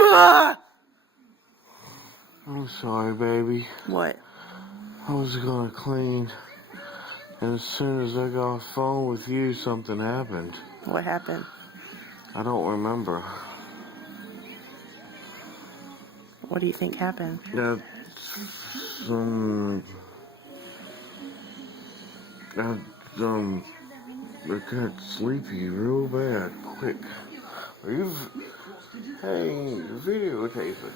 Ah! I'm sorry, baby. What? I was gonna clean, and as soon as I got off the phone with you, something happened. What happened? I don't remember. What do you think happened? I got sleepy real bad, quick. Hey, you're videotaping.